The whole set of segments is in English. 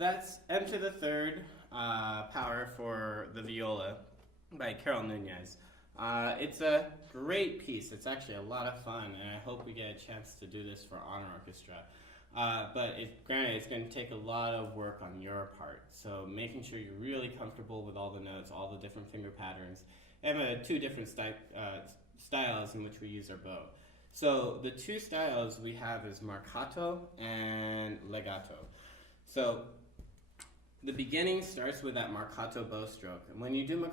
that's M to the third power for the viola by Nunez. It's a great piece. It's actually a lot of fun, and I hope we get a chance to do this for honor orchestra. But granted, it's going to take a lot of work on your part. So making sure you're really comfortable with all the notes, all the different finger patterns, and two different styles in which we use our bow. So the two styles we have is marcato and legato. So the beginning starts with that marcato bow stroke. And when you do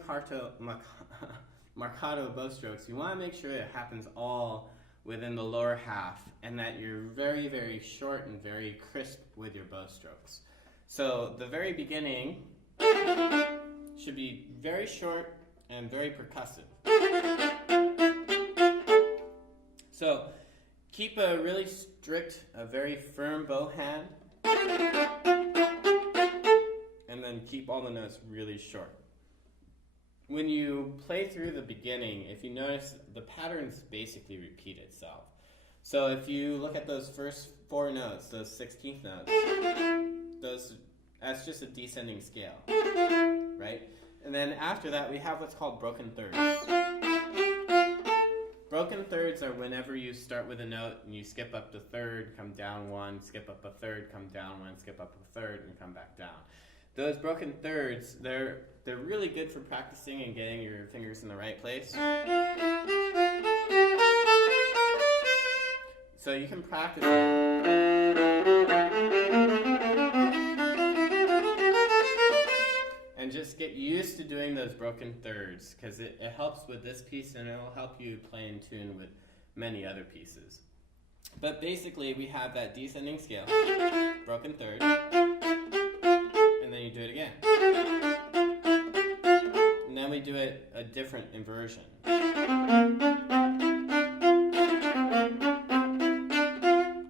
marcato bow strokes, you want to make sure it happens all within the lower half and that you're very, very short and very crisp with your bow strokes. So the very beginning should be very short and very percussive. So keep a really strict, a very firm bow hand, and then keep all the notes really short. When you play through the beginning, if you notice, the patterns basically repeat itself. So if you look at those first four notes, those 16th notes, that's just a descending scale, right? And then after that, we have what's called broken thirds. Broken thirds are whenever you start with a note and you skip up the third, come down one, skip up a third, come down one, skip up a third, and come back down. Those broken thirds, they're really good for practicing and getting your fingers in the right place. So you can practice and just get used to doing those broken thirds, because it helps with this piece and it will help you play in tune with many other pieces. But basically we have that descending scale, broken third, and then you do it again. And then we do it a different inversion.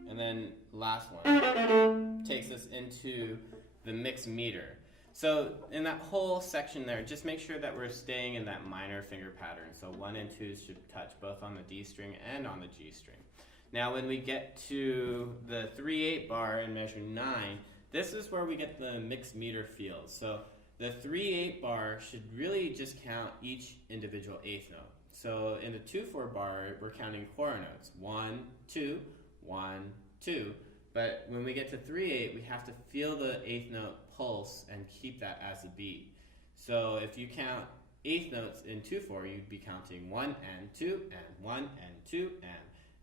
And then last one takes us into the mixed meter. So in that whole section there, just make sure that we're staying in that minor finger pattern. So 1 and 2 should touch both on the D string and on the G string. Now when we get to the 3/8 bar in measure 9, this is where we get the mixed meter feels. So the 3/8 bar should really just count each individual eighth note. So in the 2/4 bar, we're counting quarter notes. 1, 2, 1, 2. But when we get to 3/8, we have to feel the eighth note pulse and keep that as a beat. So if you count eighth notes in 2/4, you'd be counting 1 and 2 and 1 and 2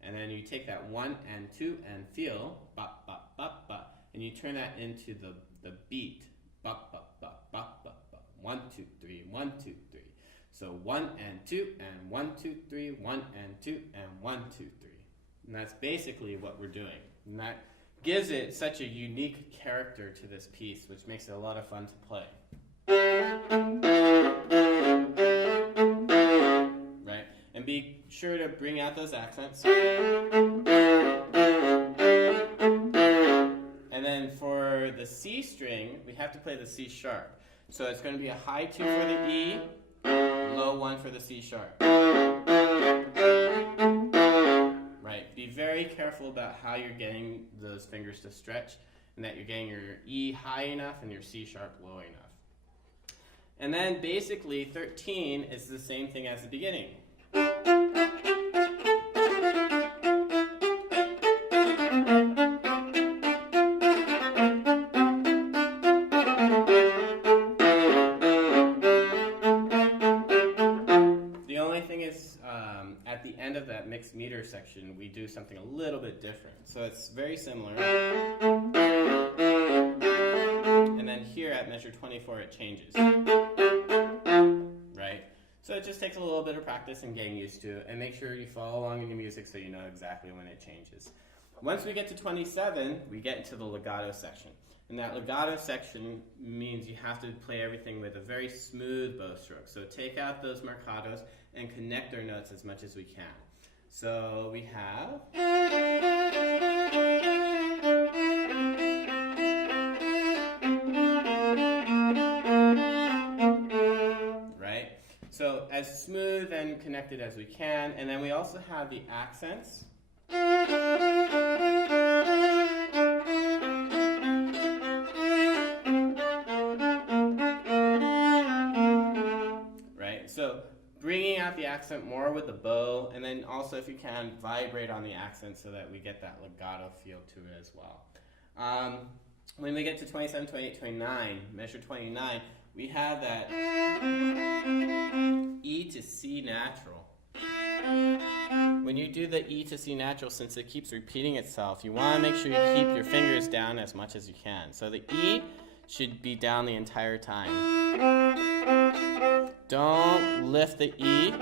and then you take that 1 and 2 and feel bop bop bop bop, and you turn that into the beat bop bop bop bop bop bop. 1 2 3 1 2 3. So 1 and 2 and 1 2 3 1 and 2 and 1 2 3. And that's basically what we're doing. And that gives it such a unique character to this piece, which makes it a lot of fun to play. Right? And be sure to bring out those accents. And then for the C string, we have to play the C sharp. So it's going to be a high 2 for the E, low 1 for the C sharp. Right? Be very careful about how you're getting those fingers to stretch, and that you're getting your E high enough and your C sharp low enough. And then basically 13 is the same thing as the beginning. At the end of that mixed meter section, we do something a little bit different. So it's very similar. And then here at measure 24, it changes. Right? So it just takes a little bit of practice and getting used to it. And make sure you follow along in your music so you know exactly when it changes. Once we get to 27, we get into the legato section. And that legato section means you have to play everything with a very smooth bow stroke. So take out those marcatos and connect our notes as much as we can. So we have... Right? So as smooth and connected as we can. And then we also have the accents. bringing out the accent more with the bow, and then also, if you can, vibrate on the accent so that we get that legato feel to it as well. When we get to 27, 28, 29, measure 29, we have that E to C natural. When you do the E to C natural, since it keeps repeating itself, you want to make sure you keep your fingers down as much as you can. So the E should be down the entire time. Don't lift the E.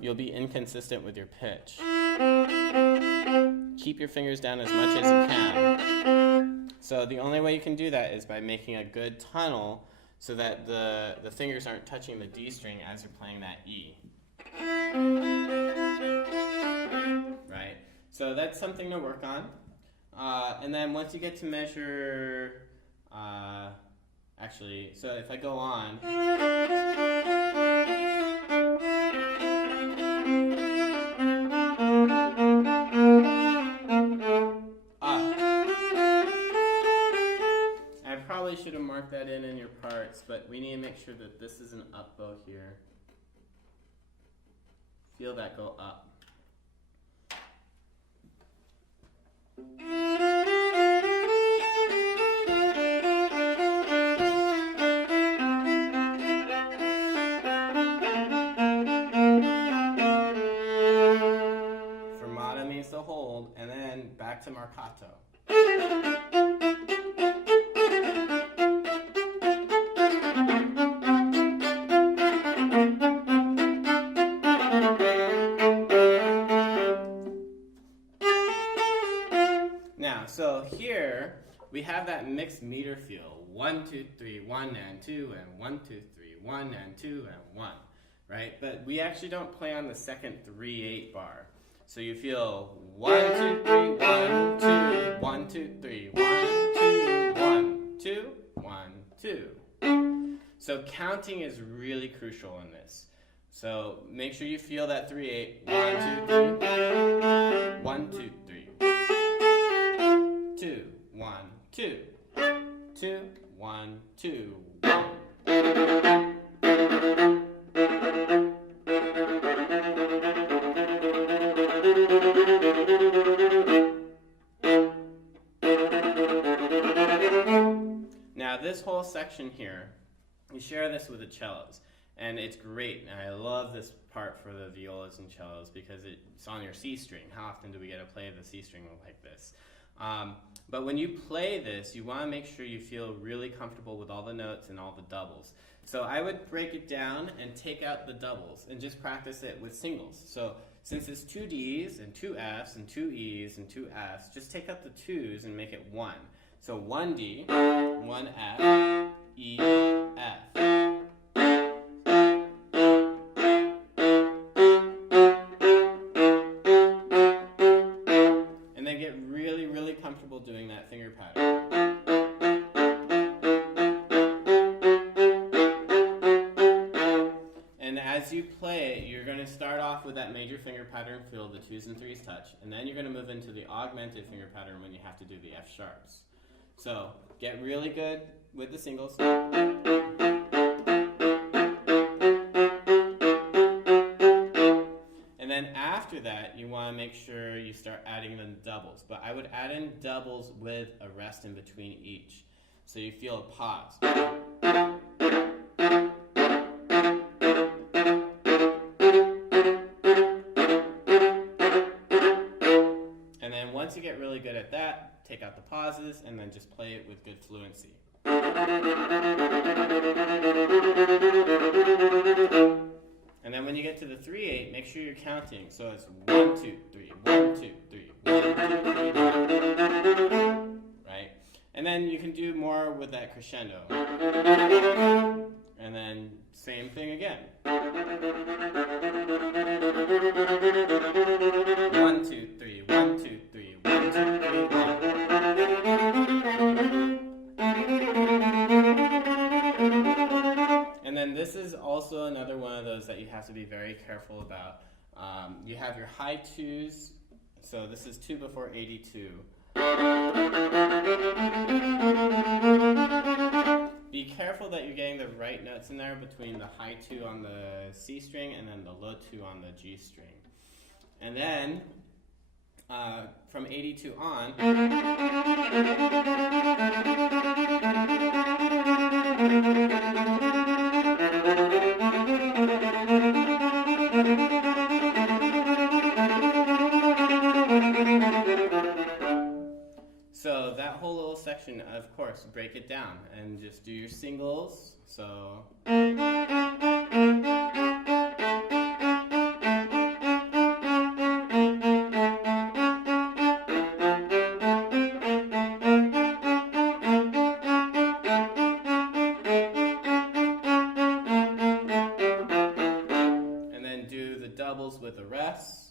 You'll be inconsistent with your pitch. Keep your fingers down as much as you can. So the only way you can do that is by making a good tunnel so that the fingers aren't touching the D string as you're playing that E. Right? So that's something to work on. And then once you get to measure, actually, so if I go on, I probably should have marked that in your parts, but we need to make sure that this is an up bow here. Feel that go up. Fermata means to hold, and then back to marcato. Now, so here we have that mixed meter feel. 1, 2, 3, 1 and 2 and 1, 2, 3, 1 and 2 and 1, right? But we actually don't play on the second 3/8 bar. So you feel 1, 2, 3, 1, 2, 1, 2, 3, 1, 2, 1, 2, 1, 2. So counting is really crucial in this. So make sure you feel that 3/8. 1, 2, 3. 1, 2, 3. 2, 1, 2. 2, 1, 2, 1. Now this whole section here, we share this with the cellos, and it's great, and I love this part for the violas and cellos because it's on your C string. How often do we get to play the C string like this? But when you play this, you want to make sure you feel really comfortable with all the notes and all the doubles. So I would break it down and take out the doubles and just practice it with singles. So since it's 2 Ds and 2 Fs and 2 Es and 2 Fs, just take out the 2s and make it 1. So 1 D, 1 F, E, F. And then get really, really comfortable doing that finger pattern. And as you play it, you're going to start off with that major finger pattern feel, the 2s and 3s touch, and then you're going to move into the augmented finger pattern when you have to do the F sharps. So get really good with the singles. And then after that, you want to make sure you start adding in doubles. But I would add in doubles with a rest in between each. So you feel a pause. And then once you get really good at that, take out the pauses and then just play it with good fluency. And then when you get to the 3/8, make sure you're counting. So it's 1, 2, 3, 1, 2, 3, 1, 2, 3, right? And then you can do more with that crescendo. And then same thing again. 1, 2, 3, 1, 2, 3, 1, 2, 3, 1. And then this is also another one of those that you have to be very careful about. You have your high 2s, so this is 2 before 82. be careful that you're getting the right notes in there between the high 2 on the C string and then the low 2 on the G string. And then from 82 on, so that whole little section, of course, break it down and just do your singles. So doubles with the rests.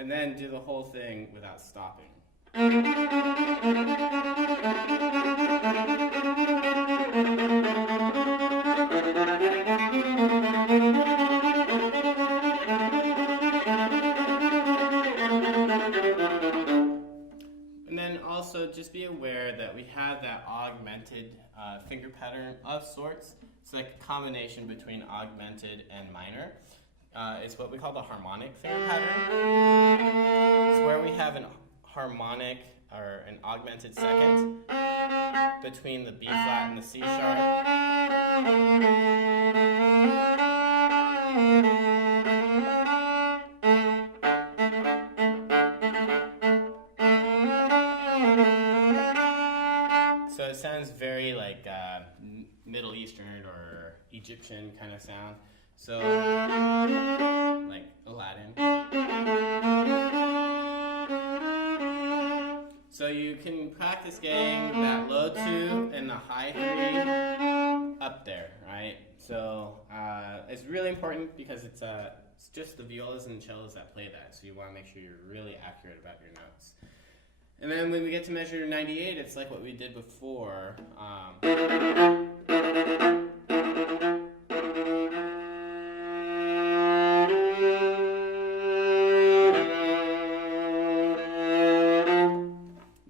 And then do the whole thing without stopping. And then also just be aware that we have that augmented finger pattern of sorts. It's like a combination between augmented and minor. It's what we call the harmonic finger pattern. It's where we have an harmonic or an augmented second between the B flat and the C sharp. So it sounds very like Middle Eastern or Egyptian kind of sound. So, like Aladdin. So you can practice getting that low 2 and the high 3 up there, right? So it's really important because it's just the violas and cellos that play that. So you want to make sure you're really accurate about your notes. And then when we get to measure 98, it's like what we did before.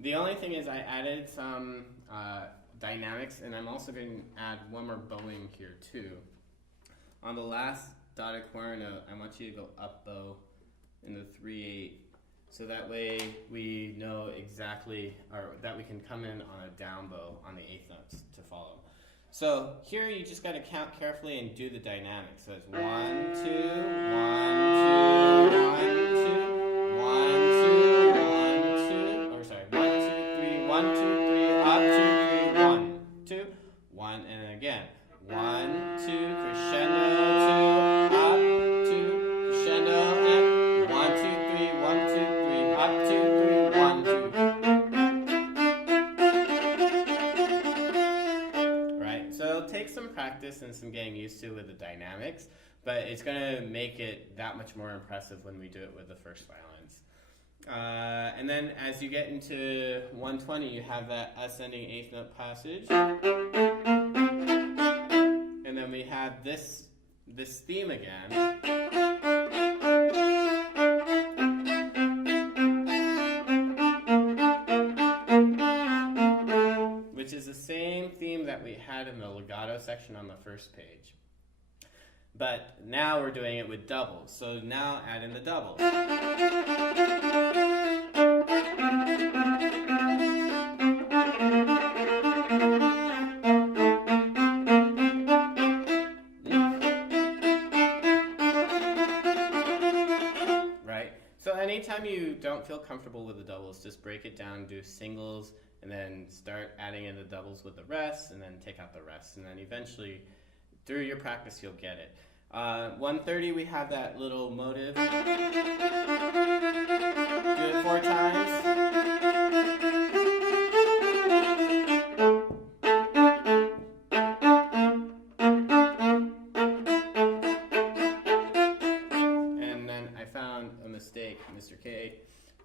The only thing is I added some dynamics, and I'm also going to add one more bowing here too. On the last dotted quarter note, I want you to go up bow in the 3/8, so that way we know exactly, or that we can come in on a down bow on the 8th notes to follow. So here you just got to count carefully and do the dynamics. So it's 1, 2, 1, 2, 1, 2, 1, 2, 1, 2, or sorry, 1, 2, 3, 1, 2, 3, up, 2, 3, 1, 2, 1, and then again. 1, 2, crescendo, 2, up, 2, crescendo, and 1, 2, 3, 1, 2, 3, up, 2, 3, 1, 2. Right, so it'll take some practice and some getting used to with the dynamics, but it's going to make it that much more impressive when we do it with the first violins. And then as you get into 120, you have that ascending 8th note passage. And then we have this theme again. Which is the same theme that we had in the legato section on the first page. But now we're doing it with doubles. So now add in the doubles. Anytime you don't feel comfortable with the doubles, just break it down, do singles, and then start adding in the doubles with the rest, and then take out the rest, and then eventually, through your practice, you'll get it. 130, we have that little motive. Do it 4 times.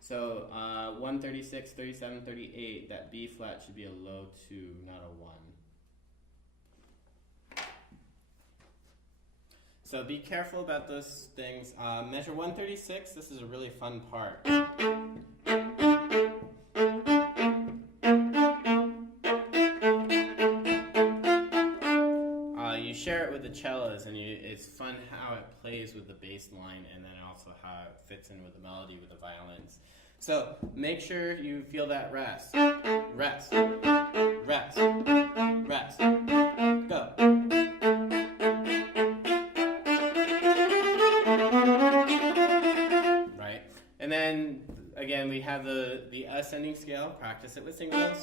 So 136, 37, 38, that B flat should be a low 2, not a 1. So be careful about those things. Measure 136, this is a really fun part. You share it with the cellos, and it's fun how it plays with the bass line, and then also how it fits in with the melody with the violins. So make sure you feel that rest. Rest. Rest. Rest. Go. Right? And then, again, we have the ascending scale. Practice it with singles.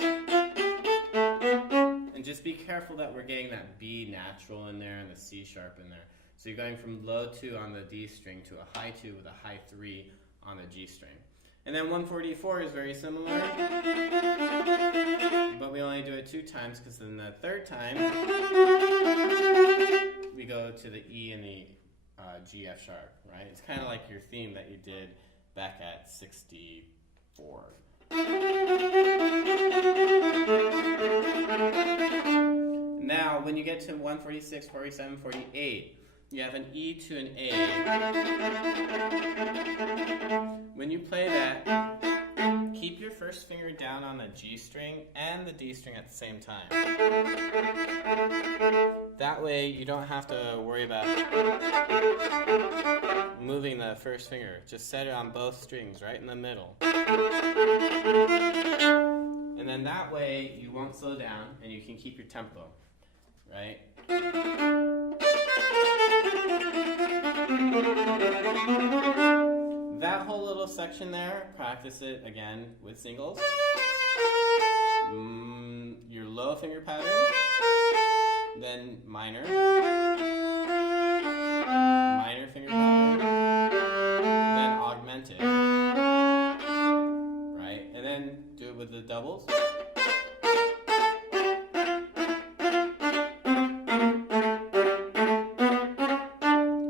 And just be careful that we're getting that B natural in there and the C sharp in there. So you're going from low 2 on the D string to a high 2 with a high 3 on the G string. And then 144 is very similar, but we only do it 2 times because then the third time we go to the E and the G F sharp, right? It's kind of like your theme that you did back at 64. Now, when you get to 146, 47, 48, you have an E to an A. When you play that, keep your first finger down on the G string and the D string at the same time. That way, you don't have to worry about moving the first finger. Just set it on both strings, right in the middle. And then that way, you won't slow down and you can keep your tempo, right? That whole little section there, practice it again with singles. Your low finger pattern, then minor, minor finger pattern, then augmented, right? And then do it with the doubles.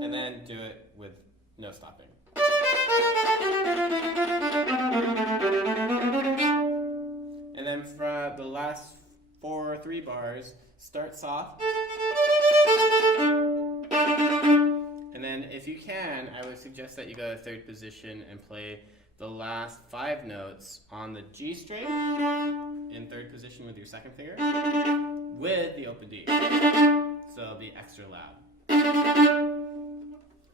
And then do it with no stopping. And then for the last 4 or 3 bars, start soft. And then if you can, I would suggest that you go to 3rd position and play the last 5 notes on the G string in 3rd position with your 2nd finger with the open D. So it'll be extra loud.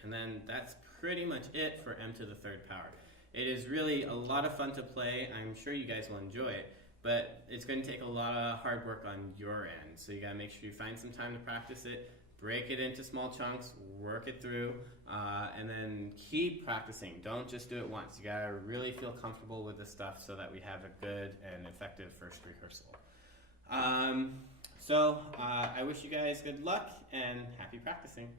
And then that's pretty much it for M to the 3rd power. It is really a lot of fun to play. I'm sure you guys will enjoy it, but it's going to take a lot of hard work on your end. So you got to make sure you find some time to practice it, break it into small chunks, work it through, and then keep practicing. Don't just do it once. You got to really feel comfortable with this stuff so that we have a good and effective first rehearsal. I wish you guys good luck and happy practicing.